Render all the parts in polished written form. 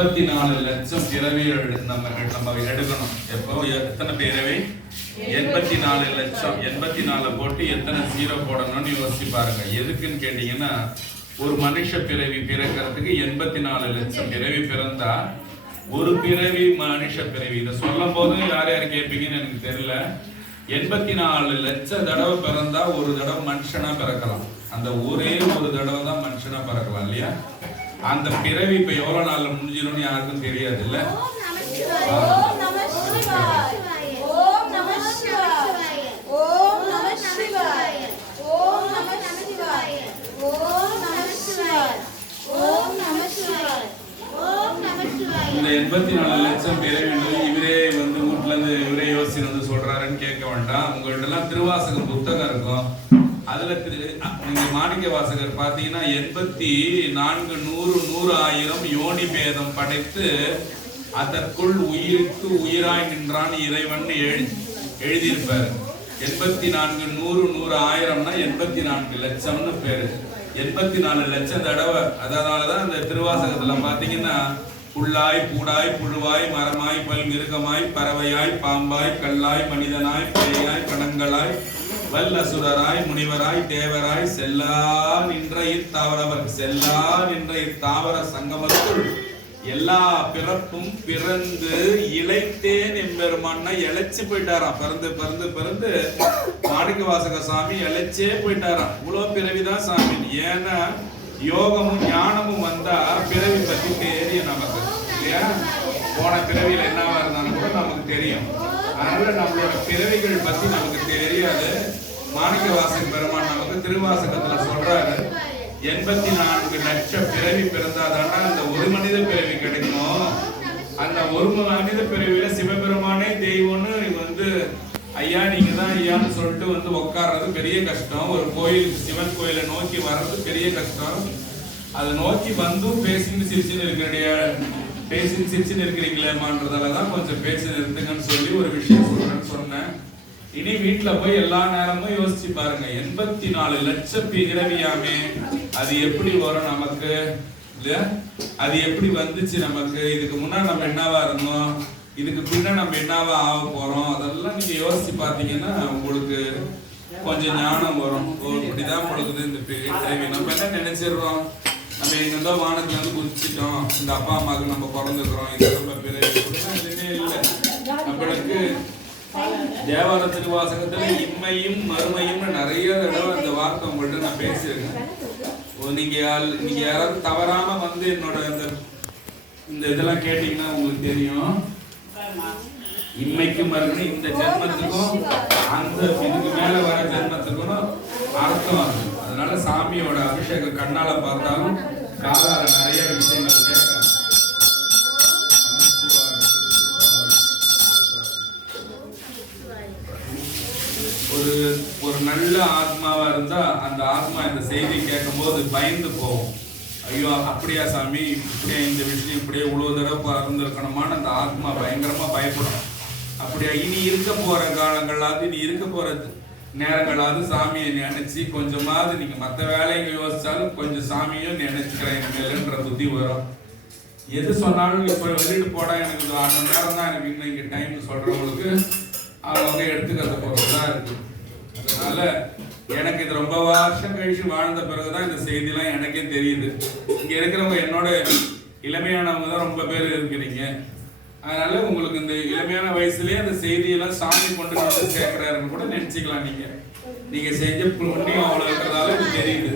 84 லட்சம் பிறவி நம்ம எடுக்கணும். எப்போ எத்தனை பிறவி? 84 லட்சம். 84 போட்டு எத்தனை ஜீரோ போடணும்னு யோசிச்சு பாருங்க. எதுக்குன்னு கேட்டீங்கன்னா, ஒரு மனுஷ பிறவி பிறக்கிறதுக்கு 84 லட்சம் பிறவி பிறந்தா ஒரு பிறவி மனுஷ பிறவி. இதை சொல்லும் போது யார் யார் கேட்பீங்கன்னு எனக்கு தெரியல. 84 லட்சம் தடவை பிறந்தா ஒரு தடவை மனுஷனா பிறக்கலாம். அந்த ஒரே ஒரு தடவை தான் மனுஷனா பிறக்கலாம் இல்லையா? அந்த பிறவி இப்ப எவ்வளவு நாள்ல முடிஞ்சிடும்னு யாருக்கும் தெரியாது இல்ல. இந்த 84 லட்சம் பிறவிகள் இவரே வீட்டுல இருந்து இவரே யோசிச்சு சொல்றாருன்னு கேட்க வேண்டாம். உங்கள்ட்ட எல்லாம் திருவாசகம் புத்தகம் இருக்கும். அதுல நீங்க மாணிக்க வாசகர் பாத்தீங்கன்னா 84 100 1000 யோனி பேதம் படைத்து அதற்குள் உயிருக்கு உயிராய் நின்றான் இறைவன் எழுதியிருப்பாரு. 84 100 1000னா 84 லட்சம்னு பேரு. 84 லட்சம் தடவை. அதனாலதான் இந்த திருவாசகத்துல பாத்தீங்கன்னா, புல்லாய் பூடாய் புழுவாய் மரமாய் பல் மிருகமாய் பறவையாய் பாம்பாய் கல்லாய் மனிதனாய் பேயாய் கணங்களாய் வல்லசுரராய் முனிவராய் தேவராய் செல்லா நின்ற இத்தாவரவர் செல்லா நின்ற இத்தாவர சங்கமத்துள் எல்லா பிறப்பும் பிறந்து இளைத்தேன் எம்பெருமான்னா இழைச்சு போயிட்டாராம். பிறந்து பிறந்து பிறந்து மாணிக்க வாசக சாமி இழைச்சே போயிட்டாராம். இவ்வளவு பிறவிதான் சாமி. ஏன்னா யோகமும் ஞானமும் வந்தா பிறவி பத்தி தெரியும் நமக்கு இல்லையா? போன பிறவியில என்னவா இருந்தாலும் கூட நமக்கு தெரியும். அதனால நம்மளோட பிறவிகள் பத்தி நமக்கு தெரியாது. மாணிக்க வாசக பெருமான் நமக்கு திருவாசகத்துல சொல்றாரு, 84 லட்சம் பிறவி பிறந்தாதானா அந்த ஒரு மனித பிறவி கிடைக்கும். அந்த ஒரு மனித பிறவியில சிவபெருமானே தெய்வம்னு ஐயா நீங்க தான் ஐயான்னு சொல்லிட்டு உட்கார்றது பெரிய கஷ்டம். ஒரு கோயில் சிவன் கோயிலை நோக்கி வர்றது பெரிய கஷ்டம். அதை நோக்கி பேசின்னு சிரிச்சுன்னு இருக்கிறீங்களேமான்றதாலதான் கொஞ்சம் பேசி நிறுத்துங்கன்னு சொல்லி ஒரு விஷயம் சொன்னேன். இனி வீட்டுல போய் எல்லா நேரமும் யோசிச்சு பாருங்க. 84 லட்சம் பிறவியாமே, அது எப்படி வரும் நமக்கு இல்லையா? அது எப்படி வந்துச்சு நமக்கு? இதுக்கு முன்னாடி நம்ம என்னவா இருந்தோம், இதுக்கு பின்ன நம்ம என்னவா ஆக போறோம், அதெல்லாம் நீங்க யோசிச்சு பாத்தீங்கன்னா உங்களுக்கு கொஞ்சம் ஞானம் வரும். இப்படிதான் பொழுது இந்த பிறவி. நம்ம என்ன நினைச்சிடுறோம், நம்ம எங்க வானத்துல குதிச்சிட்டோம், இந்த அப்பா அம்மாவுக்கு நம்ம பிறந்துக்கிறோம், இது நம்ம பிறவி இல்லை. நம்மளுக்கு தேவார திருவாசகத்துல இம்மையும் மறுமையும் நிறைய தடவை அந்த வார்த்தை உங்கள்ட்ட நான் பேசியிருக்கேன். நீங்க யாராவது தவறாம என்னோட இந்த இதெல்லாம் கேட்டீங்கன்னா உங்களுக்கு தெரியும். இம்மைக்கும் மறுமை இந்த ஜென்மத்துக்கும் அந்த இதுக்கு மேல வர ஜென்மத்துக்கும் அர்த்தம் அது. அதனால சாமியோட அபிஷேக கண்ணால பார்த்தாலும் காதால நிறைய விஷயங்கள் கேட்கலாம். ஒரு நல்ல ஆத்மாவா இருந்தா அந்த ஆத்மா இந்த செய்தி கேட்கும் போது பயந்து போகும். ஐயோ அப்படியா சாமி, இப்படியா இந்த விஷயம் இப்படியே இவ்வளவு தடவை இருந்திருக்கணுமான்னு அந்த ஆத்மா பயங்கரமா பயப்படும். அப்படியா இனி இருக்க போற காலங்களாவது, இனி இருக்க போற நேரங்களாவது சாமியை நினைச்சு கொஞ்சமாவது நீங்க மற்ற வேலைங்க யோசிச்சாலும் கொஞ்சம் சாமியும் நினைச்சுக்கிறேன்ற புத்தி வரும். எது சொன்னாலும் இப்ப வெளியிட்டு போட எனக்கு 1 மணி நேரம் தான் எனக்கு இன்னைக்கு டைம் சொல்றவங்களுக்கு அவங்க எடுத்துக்கிறத பொறுத்துதான் இருக்கு. அதனால எனக்கு இது ரொம்ப வருஷம் கழிச்சு வாழ்ந்த பிறகுதான் இந்த செய்திலாம் எனக்கே தெரியுது. இங்க இருக்கிறவங்க என்னோட இளமையானவங்க தான் ரொம்ப பேர் இருக்கிறீங்க. அதனால உங்களுக்கு இந்த இளமையான வயசுலயே அந்த செய்தியெல்லாம் சாமி கொண்டு வந்து சேர்க்கிறாருன்னு கூட நினைச்சுக்கலாம். நீங்க செஞ்ச புண்ணியம் அவ்வளவு இருக்கிறதால இது தெரியுது.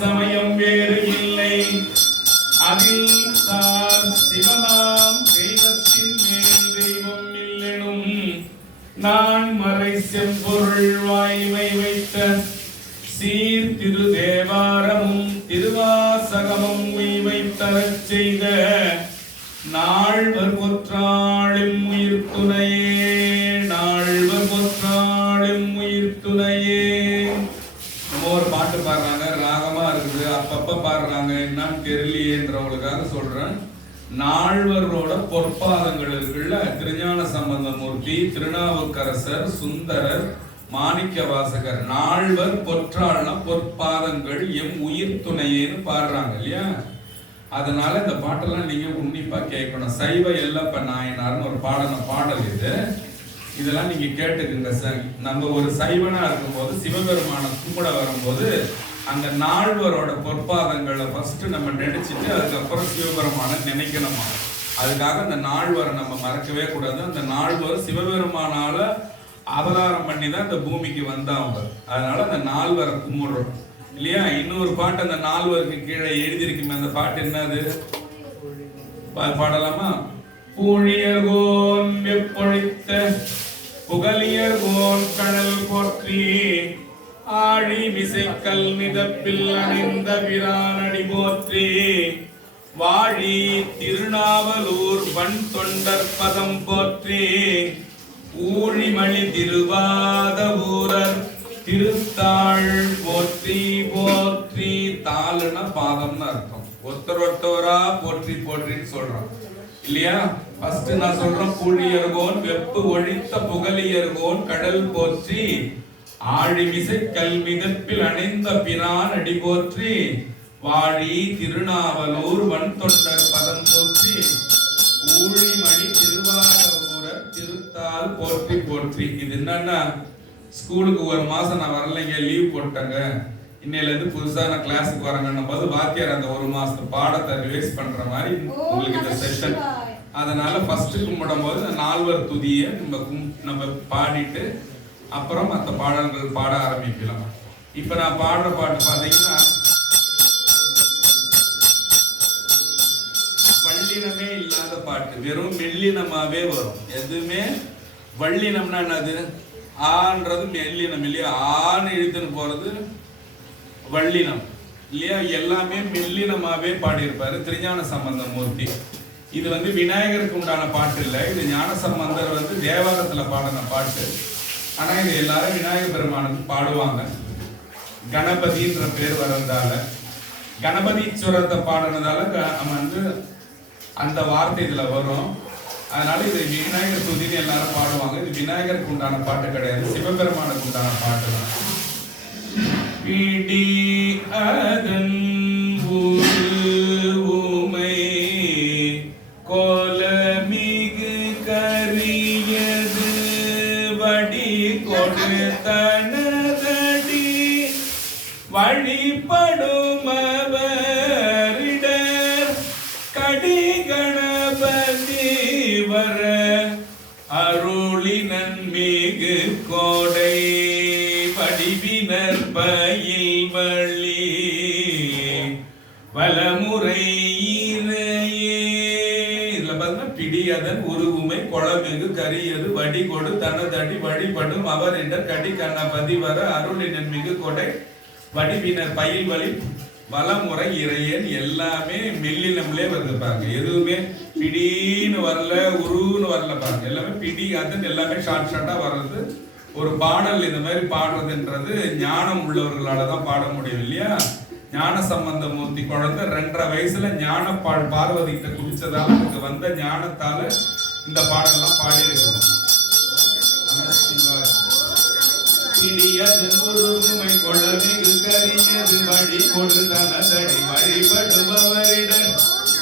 சமயம் வேறு இல்லை, அதில் சார் சிவனாம் தெய்வத்தின் மேல் தெய்வம் இல்லெனும் நான் மறை செம்பொருள் வாய்மை வைத்த சீர் திரு தேவாரமும் திருவாசகமும் உய்வை தரச் செய்த நால்வர் ஒற்றாளும் உயிர் துணையே, நால்வர் ஒற்றாளும் உயிர் துணையே. ஒரு பாட்டு பாடுறாங்க, ராகமா இருக்குது, அப்பப்ப பாடுறாங்க, என்னன்னு தெரியலையேன்றவங்களுக்காக சொல்றேன். நால்வரோட பொற்பாதங்கள் இருக்குல்ல, திருஞான சம்பந்தமூர்த்தி, திருநாவுக்கரசர், சுந்தரர், மாணிக்க வாசகர், நால்வர் பொற்றாள்னா பொற்பாதங்கள் எம் உயிர் துணையேன்னு பாடுறாங்க இல்லையா. அதனால இந்த பாட்டெல்லாம் நீங்க உன்னிப்பா கேட்கணும். சைவ எல்லப்ப நாயனார்னு ஒரு பாடல் இது. இதெல்லாம் நீங்க கேட்டுக்குங்க. நம்ம ஒரு சைவனா இருக்கும்போது சிவபெருமான கும்பிட வரும்போது அந்த நால்வரோட பொற்பாதங்களை ஃபர்ஸ்ட் நம்ம நினைச்சிட்டு அதுக்கப்புறம் சிவபெருமான நினைக்கணுமா. அதுக்காக அந்த நால்வரை நம்ம மறக்கவே கூடாது. அந்த நால்வர் சிவபெருமானால அவதாரம் பண்ணி தான் இந்த பூமிக்கு வந்தவங்க. அதனால அந்த நால்வரை கும்பிடுறோம் இல்லையா. இன்னொரு பாட்டு அந்த நால்வருக்கு கீழே எழுதியிருக்குமே, அந்த பாட்டு என்னது பாடலாமா? பூழியர்கோன் வெப்பொழித்த புகழியர்கோன் கடல் போற்றி ஆழி விசைக்கல் மிதப்பில் அணிந்த பிரானடி போற்றி வாழி திருநாவலூர் வன் தொண்டர் பதம் போற்றி ஊழிமணி திருவாத ஊரர் திருத்தாள் போற்றி போற்றி. தாளுனா பாதம்னு அர்த்தம். ஒருத்தரா போற்றி போற்றின்னு சொல்றோம் இல்லையா. ஃபர்ஸ்ட் நான் சொல்றேன், பூழியர்கோன் வெப்பு ஒழித்த புகழியர்கோன் கடல் போற்றி ஆழிமிசை கல்மிதப்பில் அணிந்த பிரான் அடி போற்றி வாழி திருநாவலூர் வன் தொண்டர் பதம் போற்றி ஊழிமணி திருவாத ஊரர் திருத்தாள் போற்றி போற்றி. இது என்னன்னா, ஸ்கூலுக்கு ஒரு மாசம் நான் வரலைங்க, லீவ் போட்டேங்க, இன்னையில இருந்து புதுசா நான் கிளாஸுக்கு வரேங்கன்னும் போது வாத்தியார் அந்த ஒரு மாசத்து பாடத்தை ரிவைஸ் பண்ற மாதிரி உங்களுக்கு இந்த செஷன். அதனால ஃபர்ஸ்ட் கும்பிடும் போது நால்வர் துதியை நம்ம பாடிட்டு அப்புறம் மற்ற பாடல்கள் பாட ஆரம்பிக்கலாம். இப்ப நான் பாடுற பாட்டு பாத்தீங்கன்னா வள்ளினமே இல்லாத பாட்டு, வெறும் மெல்லினமாவே வரும். எதுவுமே வள்ளினம்னா என்னது? ஆன்றது மெல்லினம் இல்லையா. ஆன்னு இழுத்துன்னு போறது வள்ளினம் இல்லையா. எல்லாமே மெல்லினமாவே பாடியிருப்பாரு திருஞான சம்பந்தமூர்த்தி. இது விநாயகருக்கு உண்டான பாட்டு இல்லை, இது ஞான சம்பந்தர் தேவாரத்துல பாடின பாட்டு. ஆனா இது எல்லாரும் விநாயகர் பெருமானுக்கு பாடுவாங்க. கணபதின்ற பேர் வரதால, கணபதீஸ்வரத்தை பாடினதால அந்த வார்த்தை இதுல வரும். அதனால இது விநாயகர் துதின்னு எல்லாரும் பாடுவாங்க. இது விநாயகருக்கு உண்டான பாட்டு கிடையாது, சிவபெருமானுக்கு உண்டான பாட்டு தான். பிடி அதன் ஊமை கோலமிகு கரியது வடி கொடு தனதடி வழிபடும் அவரிடர் கடி கணபதி வர அருளினன் மிகு கோடை வடிவினர் பயில் வழி வலமுறை இறையே. இதுல பாத்தீங்கன்னா பிடியதன் உருவுமை கொளமிகு கரியது வடி கொடு தனதடி வழிபடும் அவரிடர் கடி கணபதி வர அருளினன் மிகு கொடை வடிவினர் பயில் வழி வலமுறை இறையன். எல்லாமே மெல்லினம்லே வருது பாருங்க. எதுவுமே பிடின்னு வரல, உருன்னு வரல பாருங்க. எல்லாமே பிடி அதன் எல்லாமே ஷார்ட் ஷார்ட்டா வர்றது. ஒரு பாடல் இந்த மாதிரி பாடுறதுன்றது ஞானம் உள்ளவர்களால தான் பாட முடியும் இல்லையா. ஞான சம்பந்தமூர்த்தி குழந்தை 2.5 வயசுல ஞானப்பால் பார்வதி கிட்ட குடிச்சதால அதுக்கு வந்த ஞானத்தால இந்த பாடல்லாம் பாடி இருக்குது. இடியதுமை கொள்ளமிகு கரியது வழி கொடு தனதடி வழிபடுபவரிடர்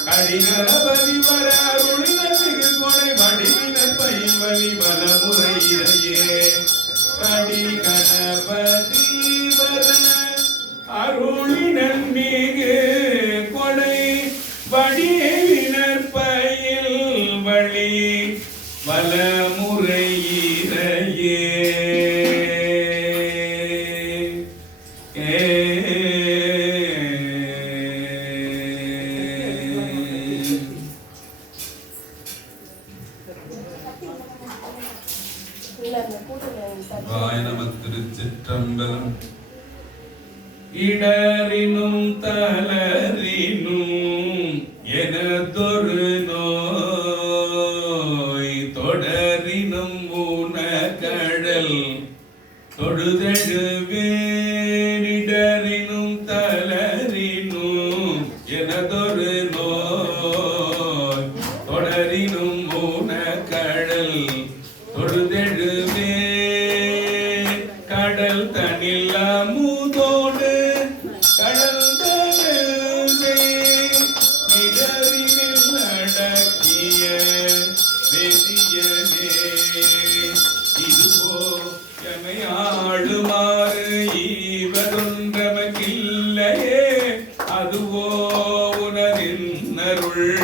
கடிகரபதி வர அருளினர் மிகு கொடை வடிவினர் பயில் வழி வலமுறை இறையே கடி கணபதி வர அருளினர் மிகு கொடை வடிவினர் பயில் வழி வலமுறை இறையே. திருச்சிற்றம்பலம். இடரினும் தளரினும் எனதொரு நோய் தொடரினும் உனகடல் தொழுதெழுவேனிடரினும் தளரினும் எனதொரு நோய் அமுதோடு கடந்த இடரினில் அடக்கிய வேதியனே இதுவோ எமை ஆளுமாறு ஈவருன்றமக்கில்லையே அதுவோ உனதின்னருள்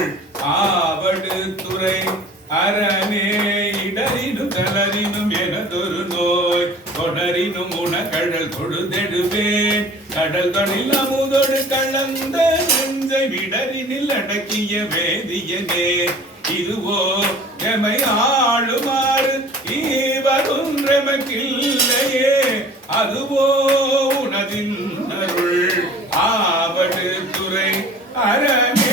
ஆவடு துறை அரணே இடரினும் தளரினும் எனதொரு நோய் தொடரினும் உனகழல் தொழுதெடுவேன் கடல் தொழில் அமுதோடு கலந்த நெஞ்சை விடரினில் அடக்கிய வேதியனே இதுவோ எமை ஆளுமாறு ஈவருன்றமக்கில்லையே அதுவோ உனதின் அருள் ஆவடு துறை அரணே